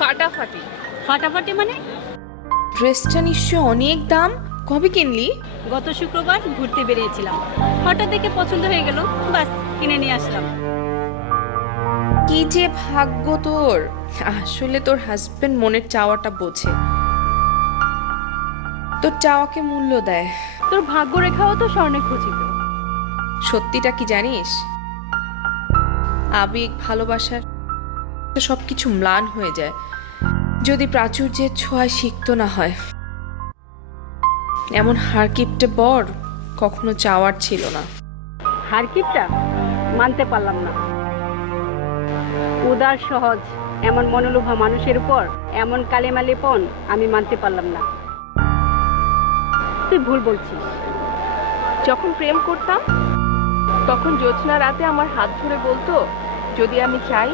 ফাটাফাটি। ফাটাফাটি মানে? ড্রেসটা নিশ্চয় অনেক দাম। কবে কিনলি? গত শুক্রবার ঘুরতে বেরিয়েছিলাম, হঠাৎ দেখে পছন্দ হয়ে গেল, বাস কিনে নিয়ে আসলাম। কি যে ভাগ্য তোর। আসলে তোর হাজবেন্ড মনের চাওয়াটা বোঝে, তোর চাওয়াকে মূল্য দেয়। তোর ভাগ্যরেখাও তো স্বর্ণে খচিত। সত্যিটা কি জানিস? আবেগ ভালোবাসার সবকিছু ম্লান হয়ে যায় যদি প্রাচুর্যের ছোঁয়ায় সিক্ত না হয়। এমন হারকিপটে বর কখনো চাওয়ার ছিল না। হারকিপটা মানতে পারলাম না। উদার সহজ এমন মনোলোভা মানুষের উপর এমন কালেমালিপন আমি মানতে পারলাম না। তুই ভুল বলছিস। যখন প্রেম করতাম তখন জ্যোৎস্না রাতে আমার হাত ধরে বলতো, যদি আমি চাই